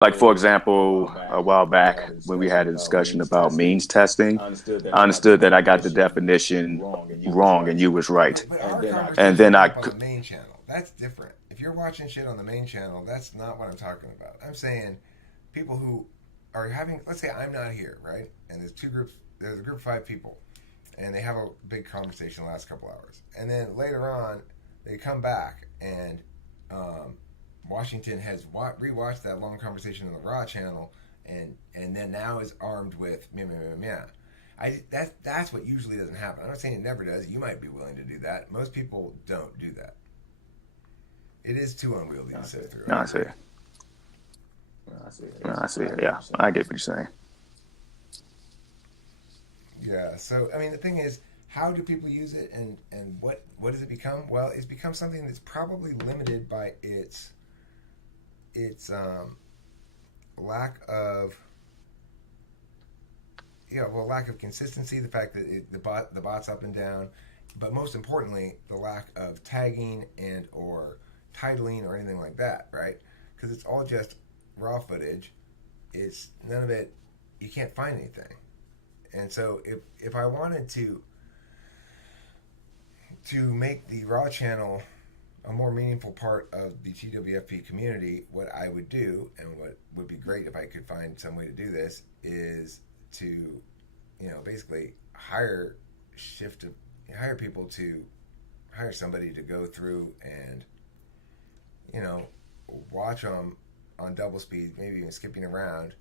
Like, for example, a while back when we had a discussion about means testing, I understood that I got the definition wrong and you was right. But our And conversation then came I, up on the main channel. That's different. If you're watching shit on the main channel, that's not what I'm talking about. I'm saying people who are having, let's say I'm not here, right? And there's two groups, there's a group of five people, and they have a big conversation the last couple hours. And then later on, they come back, and Washington has rewatched that long conversation on the Raw channel, and then now is armed with meh, meh, meh, meh. That's what usually doesn't happen. I'm not saying it never does. You might be willing to do that. Most people don't do that. It is too unwieldy to sift through. no, I I see agree. it. No, I see it. Yeah, I get what you're saying. Yeah. So I mean, the thing is, how do people use it, and what does it become? Well, it's become something that's probably limited by its lack of lack of consistency. The fact that the bot's up and down, but most importantly, the lack of tagging and or titling or anything like that, right? Because it's all just raw footage. It's none of it. You can't find anything. And so if I wanted to make the raw channel a more meaningful part of the TWFP community, what I would do, and what would be great if I could find some way to do this, is to, basically hire people to hire somebody to go through and, you know, watch them on double speed, maybe even skipping around,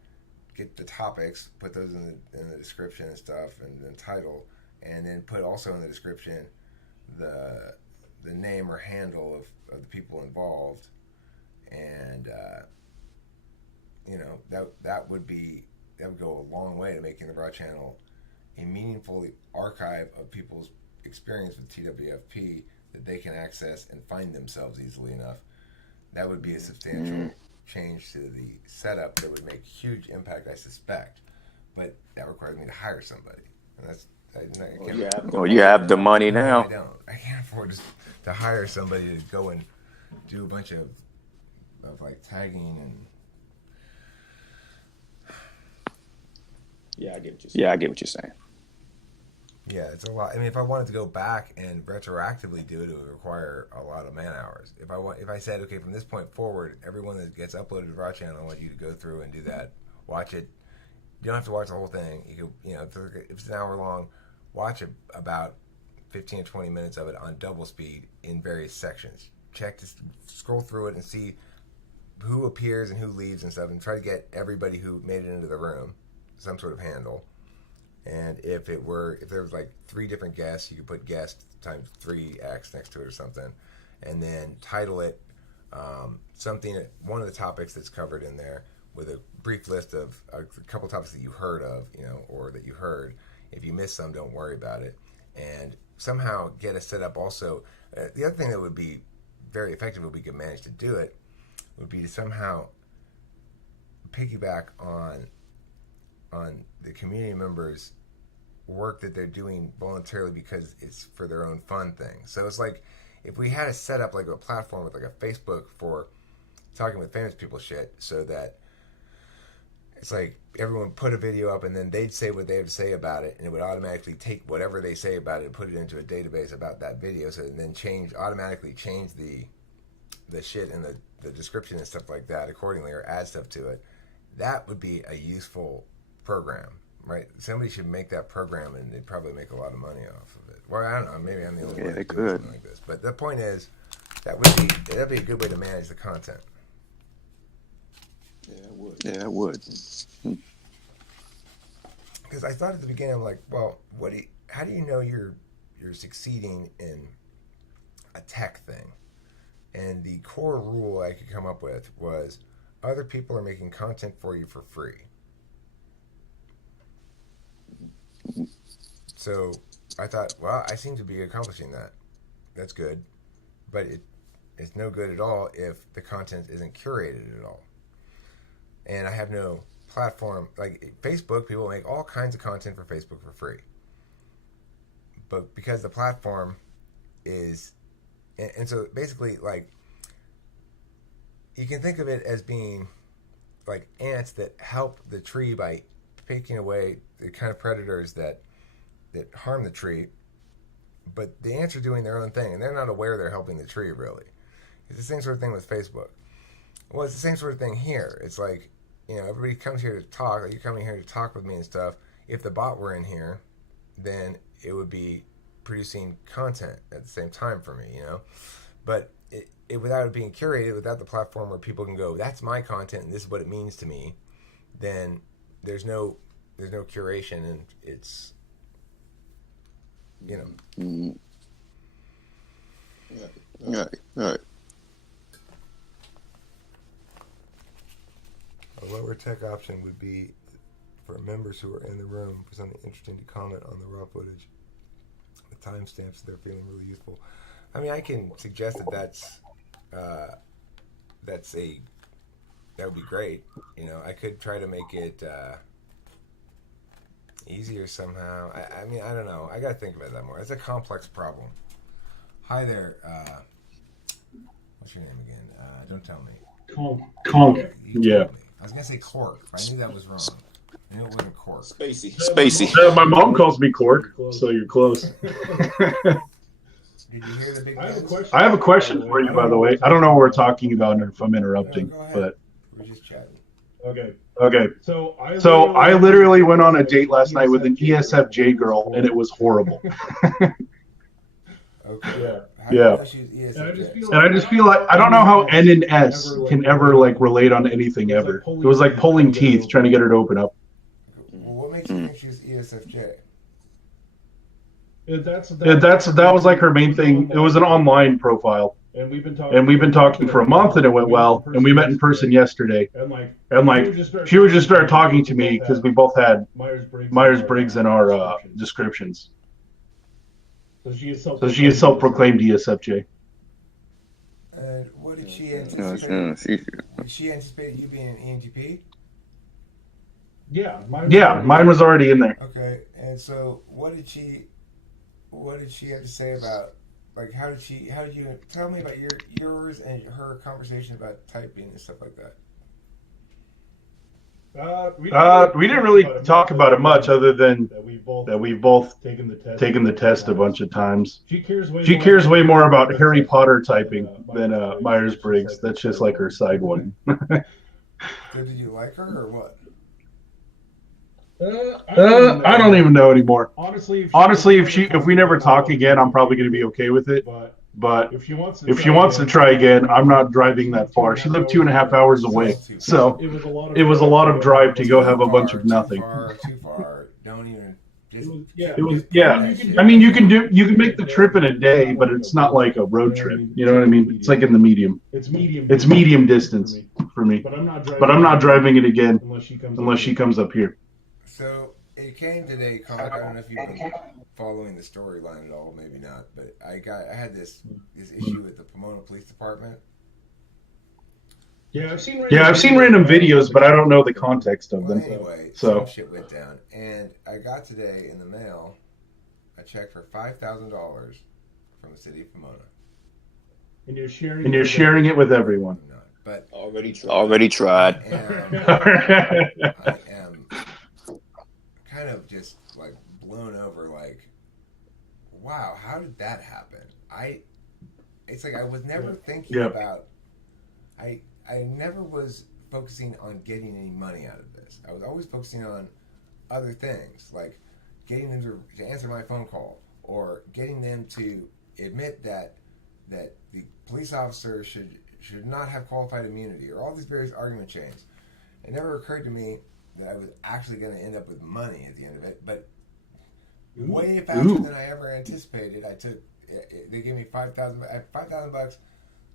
get the topics, put those in the description and stuff, and then title, and then put also in the description the name or handle of the people involved, and that would go a long way to making the Raw Channel a meaningful archive of people's experience with TWFP that they can access and find themselves easily enough. That would be a substantial change to the setup that would make huge impact, I suspect. But that requires me to hire somebody, and that's I can't. Well, you have the money No, I now. don't. I can't afford to hire somebody to go and do a bunch of like tagging and Yeah, I get what you're saying. yeah, it's a lot. I mean, if I wanted to go back and retroactively do it, it would require a lot of man hours. If I said, okay, from this point forward, everyone that gets uploaded to Raw Channel, I want you to go through and do that. Watch it. You don't have to watch the whole thing. You could, if it's an hour long, watch about 15 or 20 minutes of it on double speed in various sections. Scroll through it and see who appears and who leaves and stuff, and try to get everybody who made it into the room some sort of handle. And if there was like three different guests, you could put guest times 3x next to it or something, and then title it one of the topics that's covered in there with a brief list of a couple topics that you heard of, or that you heard. If you miss some, don't worry about it, and somehow get a setup. Also, the other thing that would be very effective if we could manage to do it would be to somehow piggyback on the community members' work that they're doing voluntarily because it's for their own fun thing. So it's like if we had a setup like a platform with like a Facebook for talking with famous people shit, so that it's like everyone put a video up and then they'd say what they have to say about it, and it would automatically take whatever they say about it and put it into a database about that video, so and then automatically change the shit in the description and stuff like that accordingly, or add stuff to it. That would be a useful program, right? Somebody should make that program, and they'd probably make a lot of money off of it. Well, I don't know. Maybe I'm the only Yeah, one they who's doing could. something like this. But the point is, that'd be a good way to manage the content. Yeah, it would. Because I thought at the beginning, I'm like, well, how do you know you're succeeding in a tech thing? And the core rule I could come up with was other people are making content for you for free. So I thought, well, I seem to be accomplishing that. That's good. But it's no good at all if the content isn't curated at all. And I have no platform. Like Facebook, people make all kinds of content for Facebook for free. But because the platform is. And so basically, like, you can think of it as being like ants that help the tree by taking away the kind of predators that harm the tree. But the ants are doing their own thing, and they're not aware they're helping the tree, really. It's the same sort of thing with Facebook. Well, it's the same sort of thing here. It's like, everybody comes here to talk. Like, you're coming here to talk with me and stuff. If the bot were in here, then it would be producing content at the same time for me, But without it being curated, without the platform where people can go, that's my content and this is what it means to me, then there's no curation, and it's, Mm-hmm. Right. A lower tech option would be for members who are in the room for something interesting to comment on the raw footage. The timestamps they're feeling really useful. I mean, I can suggest that that would be great. I could try to make it easier somehow. I mean, I don't know. I got to think about that more. It's a complex problem. Hi there. What's your name again? Don't tell me. Conk. Yeah. I was gonna say Cork. I knew that was wrong. I knew it wasn't Cork. Spacey. My mom calls me Cork, so you're close. Did you hear the big news? I have a question for you, by the way. I don't know what we're talking about, if I'm interrupting, go ahead. but We're just chatting. okay. So I literally went on a date last night with an ESFJ girl, and it was horrible. Okay. Yeah. And I just feel like I don't know how N and S can ever like relate on anything ever. It was like pulling teeth trying to get her to open up. Well, what makes you think she's ESFJ? That was like her main thing. It was an online profile. And we've been talking for a month, and it went well. And we met in person yesterday. And like she would just start talking to me because we both had Myers-Briggs in our descriptions. So she is self-proclaimed ESFJ. And what did she anticipate? Did she anticipate you being an ENTP? Yeah, mine was already in there. Okay, and so what did she have to say about, like, how did you tell me about yours and her conversation about typing and stuff like that? We didn't really talk about it much, other than that we've both taken the test a bunch of times. She cares way more about Harry Potter typing than Myers-Briggs. That's just like her side one. So did you like her or what? I don't even know anymore. Honestly, if we never talk again, I'm probably going to be okay with it. But if she wants to try again, I'm not driving that far. She lived 2.5 hours away, so it was a lot of drive to go have a bunch of nothing. Too far. Don't even. I mean, you can make the trip in a day, but it's not like a road trip. You know what I mean? It's like in the medium. It's medium distance for me. But I'm not driving it again unless she comes up here. So it came today, Conk. I don't know if you've been following the storyline at all, maybe not, but I had this issue with the Pomona Police Department. Yeah, I've seen random videos, but I don't know the context of them. Anyway, so some shit went down, and I got today in the mail a check for $5,000 from the city of Pomona. And you're sharing it with everyone. I'm not, but Already tried. I am kind of just like blown over, like, wow, how did that happen? It's like I was never thinking about, I never was focusing on getting any money out of this. I was always focusing on other things, like getting them to answer my phone call, or getting them to admit that the police officer should not have qualified immunity, or all these various argument chains. It never occurred to me that I was actually going to end up with money at the end of it, but way faster than I ever anticipated. They gave me $5,000,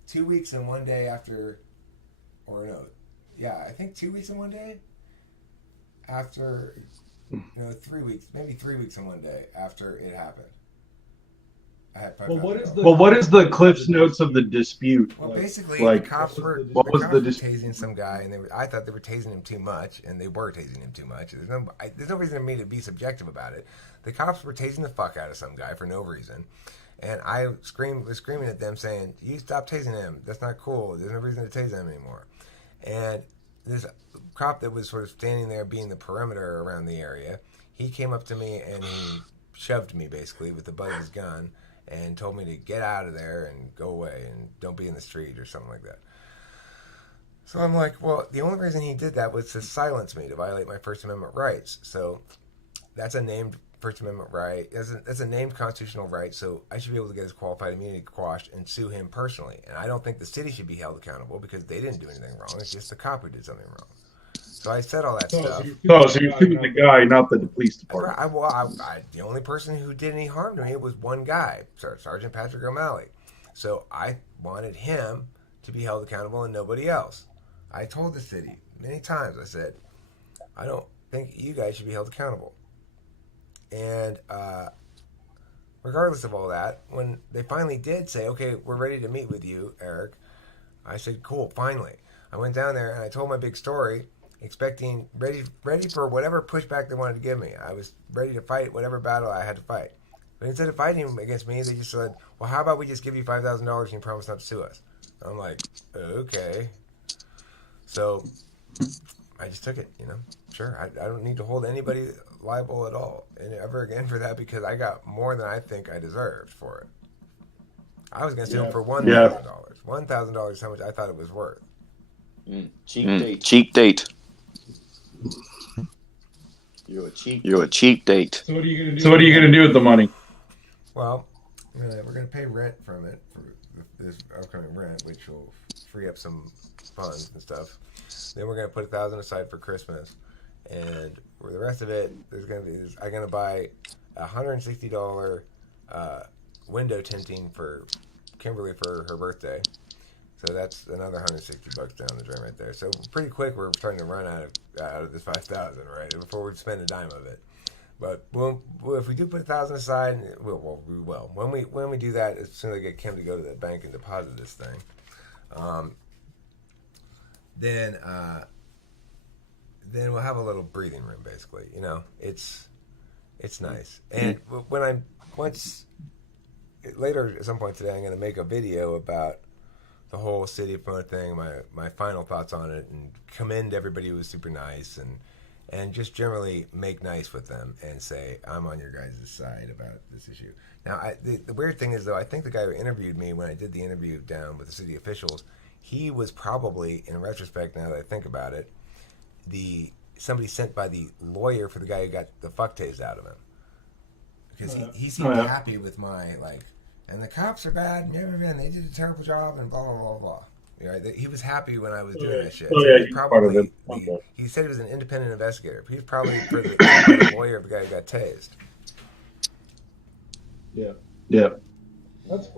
2 weeks and 1 day after, or no, yeah, I think 2 weeks and 1 day after, 3 weeks, maybe 3 weeks and 1 day after it happened. I had what is the Cliff's Notes of the dispute? Well, basically, like, the cops were tasing some guy, and I thought they were tasing him too much, and they were tasing him too much. There's no reason for me to be subjective about it. The cops were tasing the fuck out of some guy for no reason, and I was screaming at them, saying, "You stop tasing him. That's not cool. There's no reason to tase him anymore." And this cop that was sort of standing there being the perimeter around the area, he came up to me and he shoved me basically with the butt of his gun and told me to get out of there and go away and don't be in the street or something like that. So I'm like, well, the only reason he did that was to silence me, to violate my First Amendment rights. So that's a named First Amendment right. That's a named constitutional right, so I should be able to get his qualified immunity quashed and sue him personally. And I don't think the city should be held accountable because they didn't do anything wrong. It's just the cop who did something wrong. So I said all that stuff. So you're suing the guy, not the police department. The only person who did any harm to me was one guy, Sergeant Patrick O'Malley. So I wanted him to be held accountable and nobody else. I told the city many times, I said, I don't think you guys should be held accountable. And regardless of all that, when they finally did say, okay, we're ready to meet with you, Eric, I said, cool, finally. I went down there and I told my big story, expecting, ready for whatever pushback they wanted to give me. I was ready to fight whatever battle I had to fight. But instead of fighting against me, they just said, well, how about we just give you $5,000 and you promise not to sue us? I'm like, okay. So I just took it, Sure, I don't need to hold anybody liable at all and ever again for that because I got more than I think I deserved for it. I was going to sue him for $1,000. $1,000 is how much I thought it was worth. Cheap date. You're a cheap date. So what are you gonna do with the money? Well, we're going to pay rent from it for this upcoming rent, which will free up some funds and stuff. Then we're going to put $1,000 aside for Christmas, and for the rest of it, I'm going to buy $160 window tinting for Kimberly for her birthday. So that's another $160 down the drain right there. So pretty quick, we're starting to run out of this $5,000, right? Before we spend a dime of it. But if we do put $1,000 aside, we will. When we do that, as soon as I get Kim to go to the bank and deposit this thing, then we'll have a little breathing room. Basically, it's nice. And when later at some point today, I'm going to make a video about the whole city phone thing, my final thoughts on it, and commend everybody who was super nice, and just generally make nice with them and say, I'm on your guys' side about this issue. Now, the weird thing is, though, I think the guy who interviewed me when I did the interview down with the city officials, he was probably, in retrospect, now that I think about it, somebody sent by the lawyer for the guy who got the fuck tased out of him. Because he seemed happy with my, and the cops are bad, and they did a terrible job, and blah, blah, blah, blah. He was happy when I was doing that shit. He said he was an independent investigator. He's probably for the lawyer of the guy who got tased. Yeah. That's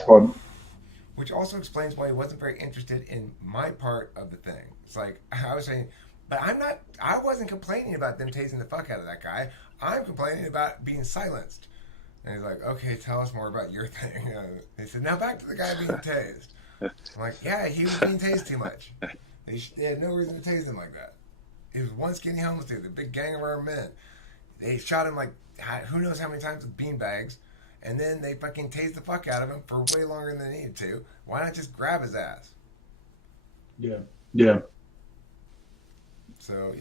fun. Which also explains why he wasn't very interested in my part of the thing. It's like, I was saying, but I wasn't complaining about them tasing the fuck out of that guy. I'm complaining about being silenced. And he's like, okay, tell us more about your thing. He said, now back to the guy being tased. I'm like, yeah, he was being tased too much. They had no reason to tase him like that. He was one skinny homeless dude, a big gang of armed men. They shot him who knows how many times with beanbags, and then they fucking tased the fuck out of him for way longer than they needed to. Why not just grab his ass? Yeah. So,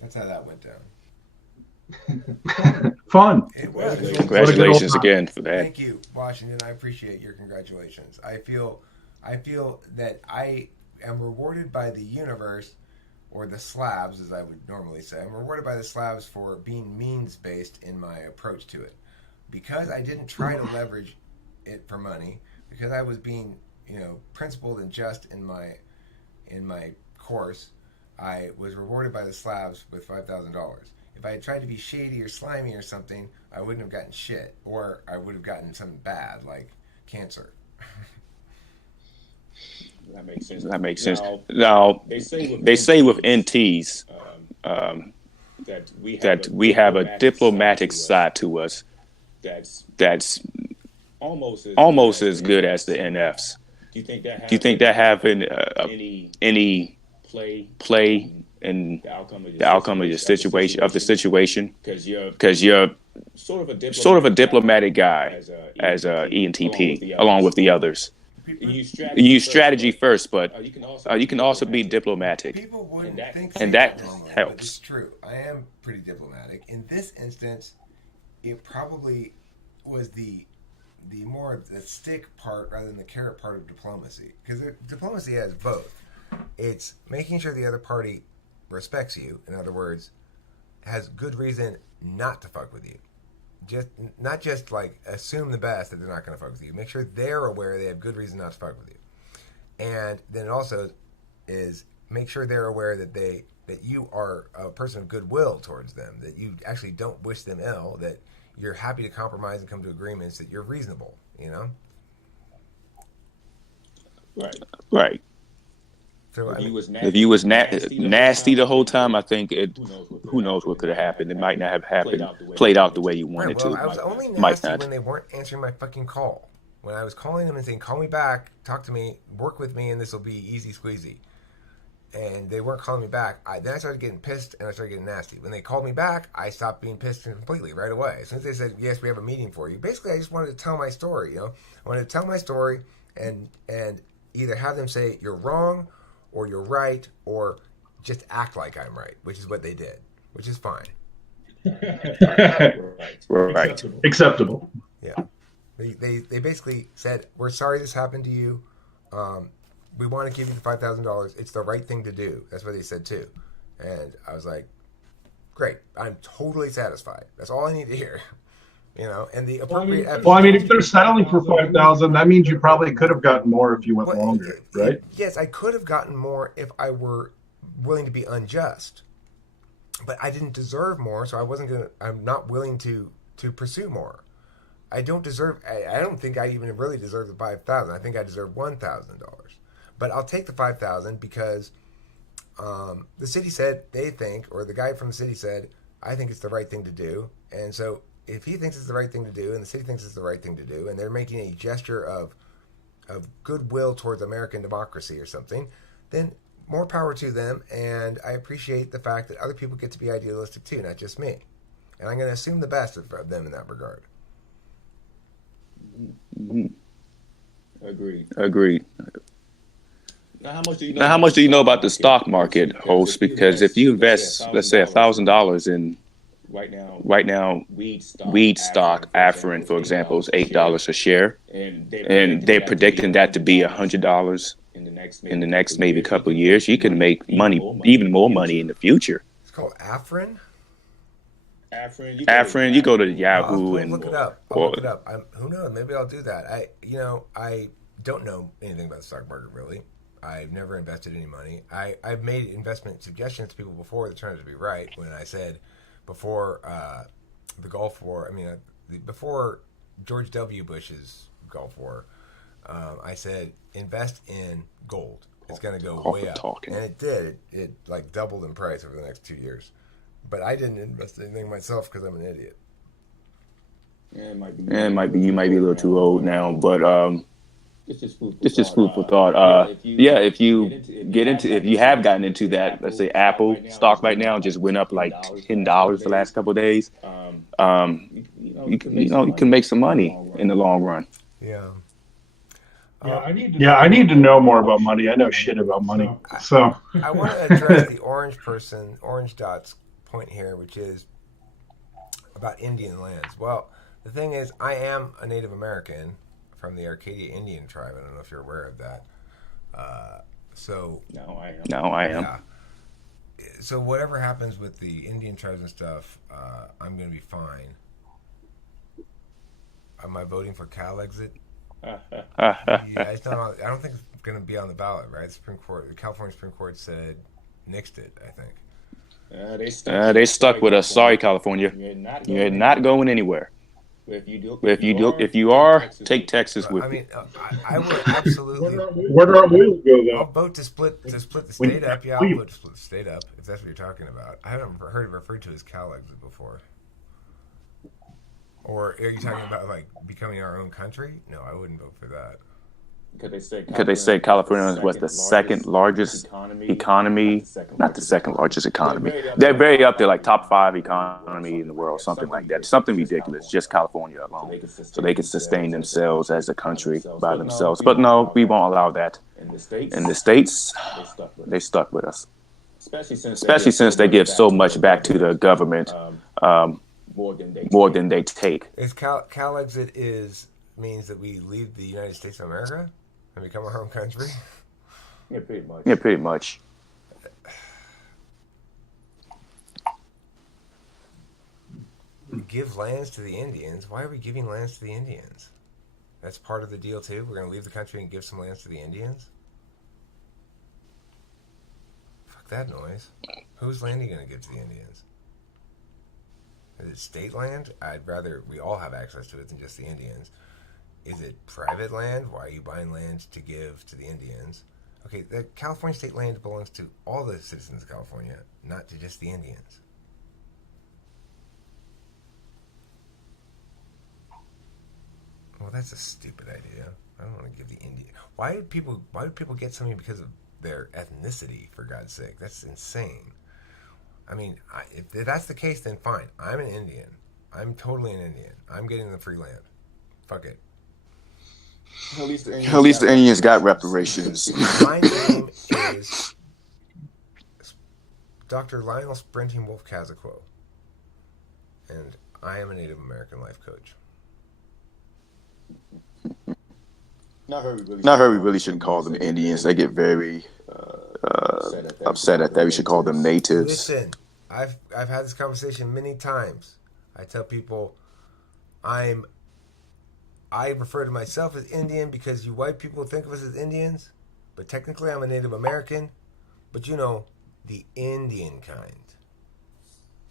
that's how that went down. Fun. It was. Congratulations again for that. Thank you, Washington. I appreciate your congratulations. I feel that I am rewarded by the universe, or the slabs, as I would normally say. I'm rewarded by the slabs for being means-based in my approach to it. Because I didn't try to leverage it for money, because I was being, principled and just in my course, I was rewarded by the slabs with $5,000. If I had tried to be shady or slimy or something, I wouldn't have gotten shit, or I would have gotten something bad like cancer. That makes sense. Now, they say with NTs that we have a diplomatic side to us that's almost as good as the NFs. Do you think that having any play in the outcome of the situation? Because you're sort of a diplomatic guy as a ENTP, along with the others. You use strategy first, but you can also be diplomatic, People wouldn't think and that that normally, but it's helps. true. I am pretty diplomatic. In this instance, it probably was the more the stick part rather than the carrot part of diplomacy. Because diplomacy has both. It's making sure the other party respects you. In other words, has good reason not to fuck with you. Just not just like assume the best that they're not going to fuck with you. Make sure they're aware they have good reason not to fuck with you. And then it also is make sure they're aware that you are a person of goodwill towards them, that you actually don't wish them ill, that you're happy to compromise and come to agreements, that you're reasonable, you know? Right. So If you was nasty the whole time, I think it. Who knows what could have happened? It might not have happened, played out the way you right, wanted well, to. I was only Might nasty not. when they weren't answering my fucking call. When I was calling them and saying, call me back, talk to me, work with me, and this will be easy squeezy. And they weren't calling me back. Then I started getting pissed and I started getting nasty. When they called me back, I stopped being pissed completely right away. As soon as they said, yes, we have a meeting for you. Basically, I just wanted to tell my story, you know? I wanted to tell my story and either have them say, you're wrong, or you're right, or just act like I'm right, which is what they did, which is fine. Right. Acceptable. Yeah. They basically said, we're sorry this happened to you. We want to give you the $5,000. It's the right thing to do. That's what they said too. And I was like, great. I'm totally satisfied. That's all I need to hear. You know, and the appropriate. Well, I mean, if they're settling for 5,000, that means you probably could have gotten more if you went longer, right? Yes, I could have gotten more if I were willing to be unjust, but I didn't deserve more, so I wasn't gonna. I'm not willing to pursue more. I don't deserve. I don't think I even really deserve the 5,000. I think I deserve $1,000, but I'll take the 5,000 because the city said they think, or the guy from the city said, I think it's the right thing to do, and so. If he thinks it's the right thing to do, and the city thinks it's the right thing to do, and they're making a gesture of goodwill towards American democracy or something, then more power to them. And I appreciate the fact that other people get to be idealistic too, not just me. And I'm going to assume the best of them in that regard. Mm-hmm. Agreed. Now, how much do you know about the stock market, host? Because if you invest, let's say, $1,000 in right now, weed stock, Afrin, for example, is $8 a share, and they're predicting that to be $100 in the next maybe couple of years. You can make money, even more money in the future. It's called Afrin. Afrin, you go to Yahoo I'll look it up. Look it up. Who knows? Maybe I'll do that. I don't know anything about the stock market really. I've never invested any money. I've made investment suggestions to people before that turned out to be right. When I said before the Gulf War, before George W. Bush's Gulf War, I said invest in gold. It's going to go way up, and it did. It like doubled in price over the next 2 years. But I didn't invest in anything myself because I'm an idiot. Yeah, it might be. You might be a little too old now, but it's just food for thought. If you have gotten into that, let's say Apple stock right now just went up like $10 the last couple of days. You can make some money in the long run. Yeah. I need to know more about money. I know shit about money. So I want to address the Orange Dot's point here, which is about Indian lands. Well, the thing is, I am a Native American from the Arcadia Indian tribe. I don't know if you're aware of that. No, I am. Yeah. So whatever happens with the Indian tribes and stuff, I'm going to be fine. Am I voting for Cal exit? It's not. I don't think it's going to be on the ballot, right? The California Supreme Court said nixed it, I think. They stuck with us. Sorry, California. You're not going anywhere. If you are, take Texas with you. I would absolutely. Where do our wheels go, though? I'll vote to split the state up. Yeah, I'll vote to split the state up if that's what you're talking about. I haven't heard it referred to as Cal exit before. Or are you talking about like becoming our own country? No, I wouldn't vote for that. because they say California was the second largest economy, not the second largest economy. They're very up there, like top 5 economy in the world, something like that. Something ridiculous, just California alone. So they can sustain themselves as a country by themselves. But no, we won't allow that. In the States, they stuck with us, especially since they give so much back to the government, more than they take. Is Cal-exit means that we leave the United States of America and become our home country? Yeah, pretty much. We give lands to the Indians. Why are we giving lands to the Indians? That's part of the deal too? We're going to leave the country and give some lands to the Indians? Fuck that noise. Whose land are you going to give to the Indians? Is it state land? I'd rather we all have access to it than just the Indians. Is it private land? Why are you buying land to give to the Indians? Okay, the California state land belongs to all the citizens of California, not to just the Indians. Well, that's a stupid idea. I don't want to give the Indian. Why do people get something because of their ethnicity? For God's sake, that's insane. I mean, if that's the case, then fine. I'm an Indian. I'm totally an Indian. I'm getting the free land. Fuck it. At least the Indians got reparations. My name is Dr. Lionel Sprinting Wolf Kazaquo, and I am a Native American life coach. Not heard we really shouldn't call them Indians. They get very upset at that. We should call them natives. Listen, I've had this conversation many times. I tell people I refer to myself as Indian because you white people think of us as Indians, but technically I'm a Native American, but you know, the Indian kind.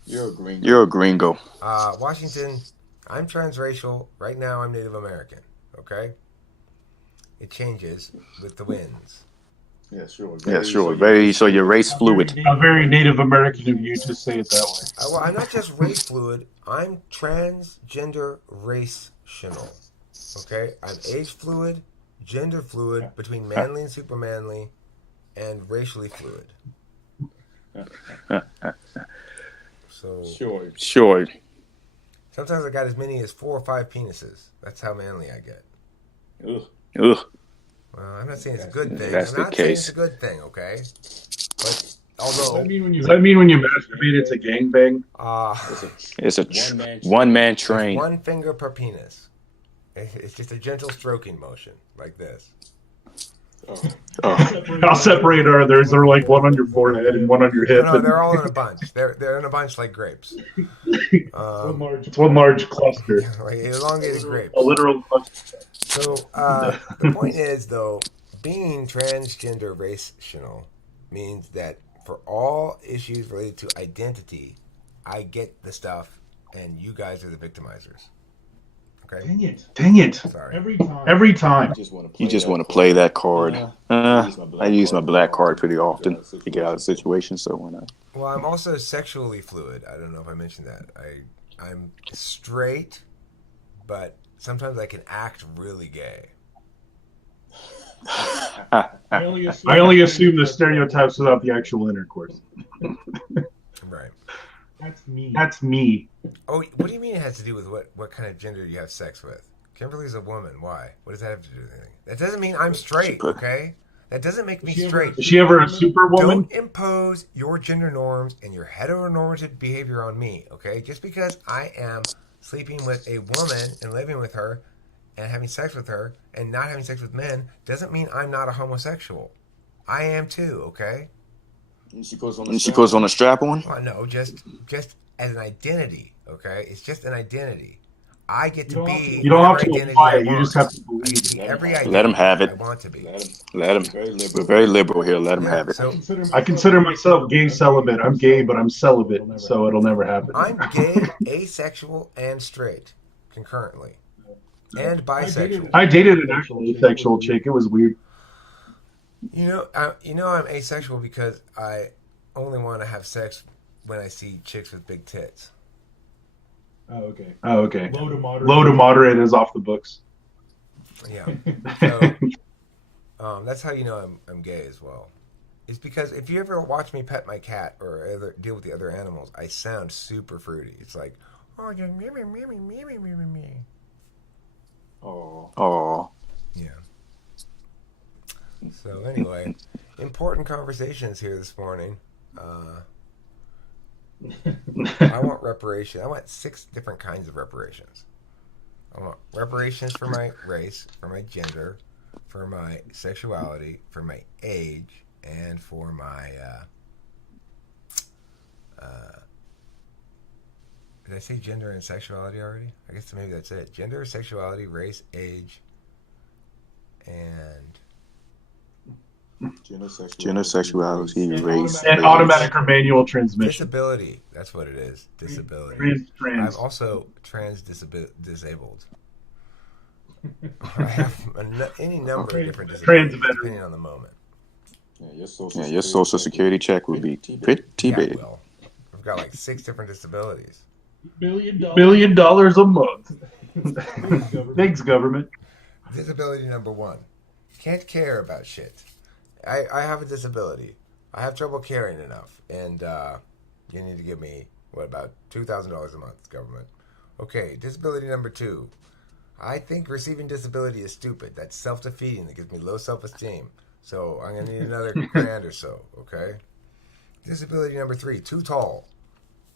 You're a gringo. Washington, I'm transracial. Right now I'm Native American, okay? It changes with the winds. Yeah, sure. So you're race fluid. Very Native American of you to say it that way. Well, I'm not just race fluid. I'm transgender racial. Okay? I'm age fluid, gender fluid, between manly and super manly, and racially fluid. So Sure. sometimes I got as many as 4 or 5 penises. That's how manly I get. Ugh. Well, I'm not saying it's a good thing. That's I'm the not saying case. it's a good thing, okay? But although Does that mean when you masturbate, it's a gangbang? It's a one-man train. one finger per penis. It's just a gentle stroking motion, like this. How separate are theirs? They're like one on your forehead and one on your hip. No, they're all in a bunch. They're in a bunch like grapes. It's one large cluster. Like elongated grapes. A literal cluster. So the point is, though, being transgender racial means that for all issues related to identity, I get the stuff, and you guys are the victimizers. Okay. Dang it! Sorry. Every time. You just want to play that card. I use my black card pretty often to get out of situations. So when Well, I'm also sexually fluid. I don't know if I mentioned that. I'm straight, but sometimes I can act really gay. I only assume the stereotypes without the actual intercourse. Right. That's me. Oh, what do you mean it has to do with what kind of gender you have sex with? Kimberly's a woman. Why? What does that have to do with anything? That doesn't mean I'm straight, okay? That doesn't make me straight. Is she ever a superwoman? Don't impose your gender norms and your heteronormative behavior on me, okay? Just because I am sleeping with a woman and living with her and having sex with her and not having sex with men doesn't mean I'm not a homosexual. I am too, okay? and she puts on a strap on. Well, no, just as an identity, okay? It's just an identity. I get to be. You don't have to apply it. You just have to believe it. Every identity Let him have it. I want to be. Let him. We're very liberal here. Let him have it. So I consider myself gay celibate. I'm gay, but I'm celibate, so it'll never happen. I'm gay, asexual, and straight concurrently, and bisexual. I dated an actual asexual chick. It was weird. You know, I'm asexual because I only want to have sex when I see chicks with big tits. Oh, okay. Low to moderate is off the books. Yeah. So That's how you know I'm gay as well. It's because if you ever watch me pet my cat or deal with the other animals, I sound super fruity. It's like, oh, you're me, me, me, me, me, me, me, me. Oh. Yeah. So anyway, important conversations here this morning. I want reparation. I want 6 different kinds of reparations. I want reparations for my race, for my gender, for my sexuality, for my age, and for my did I say gender and sexuality already? I guess maybe that's it. Gender, sexuality, race, age, and Gender, sexuality, race, And automatic or manual transmission. disability. That's what it is. Disability. I'm Trans. also disabled. I have any number of different disabilities depending on the moment. Yeah, your social security check would be pretty big. Well, I've got like 6 different disabilities. $1 billion a month. Thanks, government. Disability number 1. Can't care about shit. I have a disability. I have trouble caring enough. And you need to give me, about $2,000 a month, government. Okay, disability number 2. I think receiving disability is stupid. That's self-defeating. It gives me low self-esteem. So I'm going to need another grand or so, okay? Disability number 3, too tall.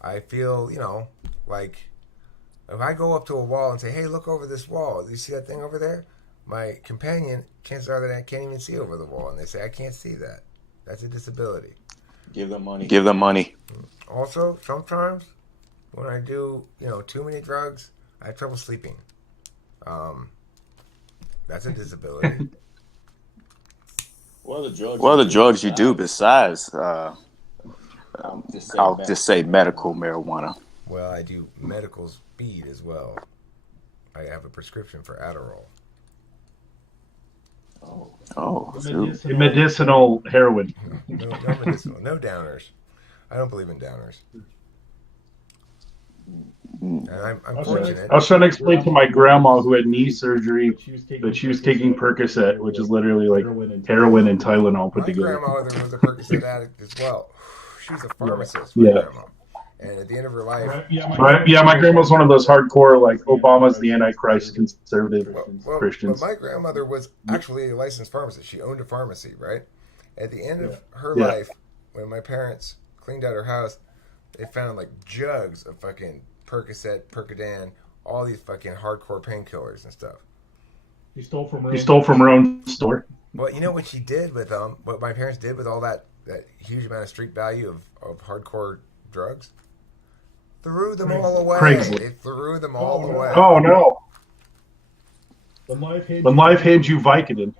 I feel, like if I go up to a wall and say, hey, look over this wall. Do you see that thing over there? My companion, chances are that I can't even see over the wall. And they say, I can't see that. That's a disability. Give them money. Also, sometimes when I do, too many drugs, I have trouble sleeping. That's a disability. What are the drugs you do besides, I'll just say medical marijuana? Well, I do medical speed as well. I have a prescription for Adderall. Medicinal heroin. No medicinal. No downers. I don't believe in downers. And I'm fortunate. I was trying to explain to my grandma who had knee surgery that she was taking Percocet, which is literally like heroin and Tylenol put together. My grandmother was a Percocet addict as well. She was a pharmacist, my grandma. And at the end of her life... my grandma's one of those hardcore, like, Obama's the Antichrist conservative Christians. But my grandmother was actually a licensed pharmacist. She owned a pharmacy, right? At the end of her life, when my parents cleaned out her house, they found, like, jugs of fucking Percocet, Percodan, all these fucking hardcore painkillers and stuff. You stole from her own store. Well, you know what she did with what my parents did with all that huge amount of street value of hardcore drugs? Threw them all away. Craigslist. They threw them all away. Oh no. When life hands you Vicodin.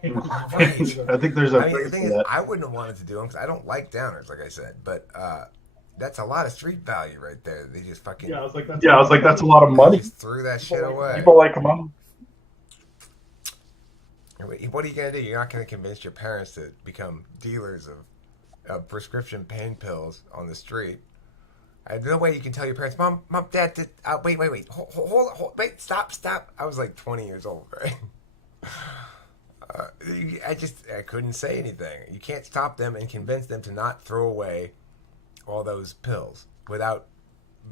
I think there's a the thing is, that. I wouldn't have wanted to do them because I don't like downers, like I said. But that's a lot of street value right there. They just fucking... I was like, that's a lot of money. Just threw that shit away. People like money. What are you going to do? You're not going to convince your parents to become dealers of prescription pain pills on the street. There's no way you can tell your parents, Mom, Dad, wait, hold, wait, stop. I was like 20 years old, right? I couldn't say anything. You can't stop them and convince them to not throw away all those pills without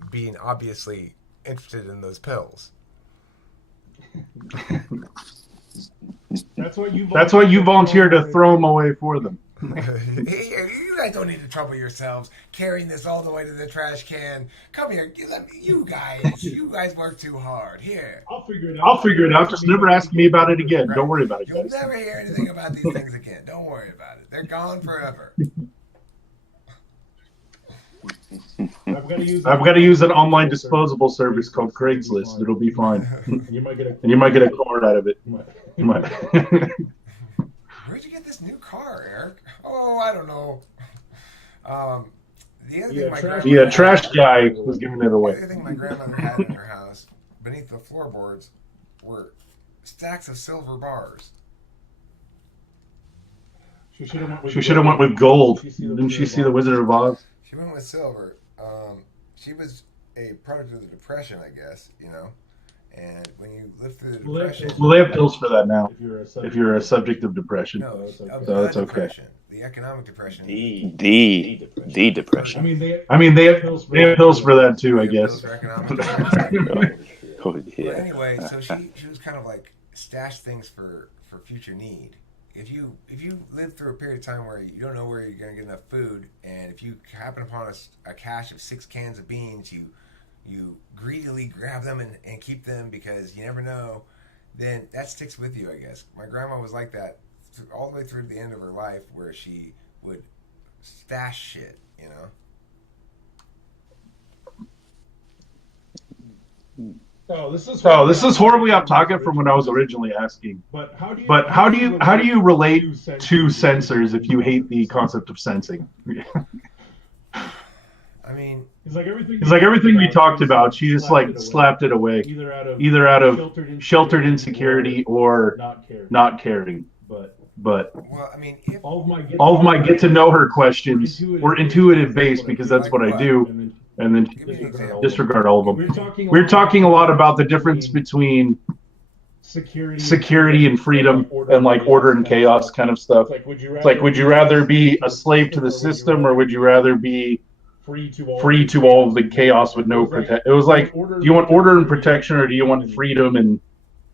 being obviously interested in those pills. That's why you volunteer to throw them away for them. You guys don't need to trouble yourselves carrying this all the way to the trash can. Come here, you guys work too hard. Here, I'll figure it out. Just never ask me about it again. Right. Don't worry about it. You'll never hear anything about these things again. Don't worry about it. They're gone forever. I've got to use an online disposable service called Craigslist. It'll be fine. You might get a card out of it. You might. Where'd you get this new car, Eric? Oh, I don't know. The other thing my grandmother trash guy was giving it away. The other thing my grandmother had in her house, beneath the floorboards, were stacks of silver bars. She should have went with gold. Didn't she see the Wizard of Oz? She went with silver. She was a product of the Depression, I guess, And when you live through the depression, Well, they have pills for that now. If you're a subject of depression, no, of so the it's okay. depression, the economic depression. The depression. I mean, they have pills for that too, I They have pills guess. for economic depression. Oh, Well, yeah. anyway, so she was kind of like stash things for future need. If you live through a period of time where you don't know where you're going to get enough food, and if you happen upon a cache of 6 cans of beans, you greedily grab them and keep them because you never know, then that sticks with you, I guess. My grandma was like that all the way through the end of her life, where she would stash shit, you know. Oh, this is horribly off topic from what I was originally asking. But how do you relate to sensors if you hate the concept of sensing? I mean, It's like everything we talked about. She just like slapped it away, either out of sheltered insecurity or not caring. But well, I mean, if all of my get to know her questions were intuitive based because that's what I do, and then give me an example. disregard all of them. We're talking a lot about the difference between security and freedom and like order and chaos kind of stuff. It's like, would you rather be a slave to the system or would you rather be free to all of the chaos with no protect? It was like, do you want order and protection or do you want freedom and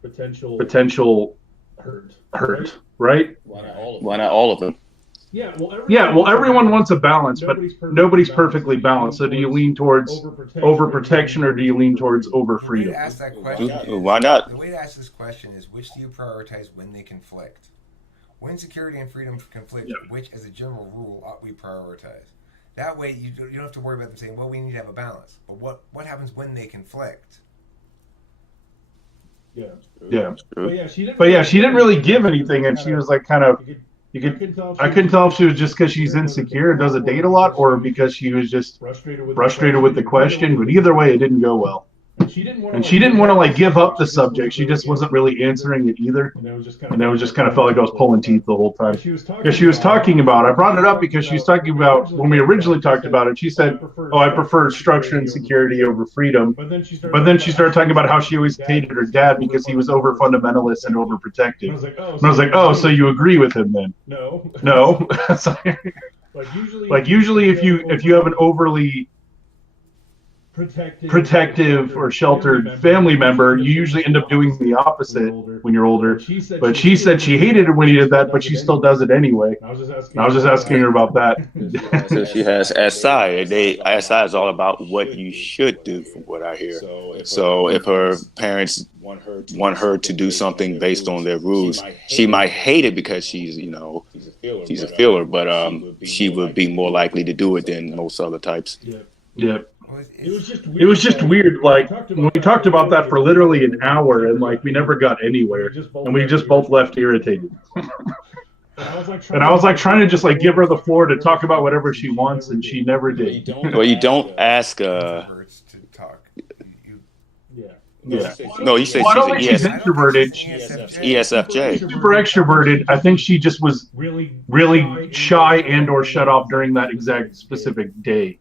potential hurt? Right? Why not all of them? Yeah, well, everyone wants a balance, but nobody's perfectly balanced. So do you lean towards overprotection or do you lean towards over The way to freedom? ask that question Why not? The way to ask this question is, which do you prioritize when they conflict? When security and freedom conflict, which, as a general rule, ought we prioritize? That way, you don't have to worry about them saying, "Well, we need to have a balance." But what happens when they conflict? Yeah. True. But yeah, she didn't really give anything, and she was like kind of. I couldn't tell if she was just because she's insecure and doesn't date a lot, or because she was just frustrated with the question. But either way, it didn't go well. And she didn't want to like give up the subject. She just wasn't really answering it either. And it was just kind of felt like I was pulling teeth the whole time. Because she was talking about, I brought it up because she was talking about when we originally talked about it. She said, "Oh, I prefer structure and security over freedom." But then she started talking about how she always hated her dad because he was over fundamentalist and overprotective. And I was like, "Oh, so you agree with him then?" No. Like usually, if you have an overly protective or sheltered family member, you usually end up doing the opposite when you're older. But she said she hated it when he did that, but she still does it anyway. And I was just asking her about that. So she has SI. SI is all about what you should do, from what I hear. So if her parents want her to do something based on their rules, she might hate it because she's a feeler, but she would be more likely to do it than most other types. Yeah. It was just weird. Like when we talked about that for literally an hour, and like we never got anywhere, and we just both left irritated. And I was like trying to just like give her the floor to talk about whatever she wants, and she never did. Well, you don't ask. Introverts to talk. Yeah. No, you said Well, I don't think she's she's an introverted. ESFJ. Super extroverted. I think she just was really shy and or shut off during that exact specific day.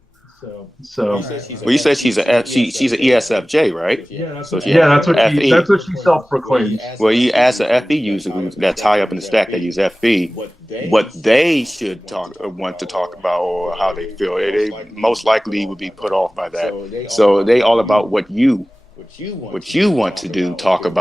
So Well, you said she's an ESFJ, right? So yeah, that's what FE. she self-proclaims. Well, you ask the FE user that's high up in the stack that use FE what they should talk or want to talk about or how they feel. They most likely would be put off by that. So they all about what you want to do, talk about.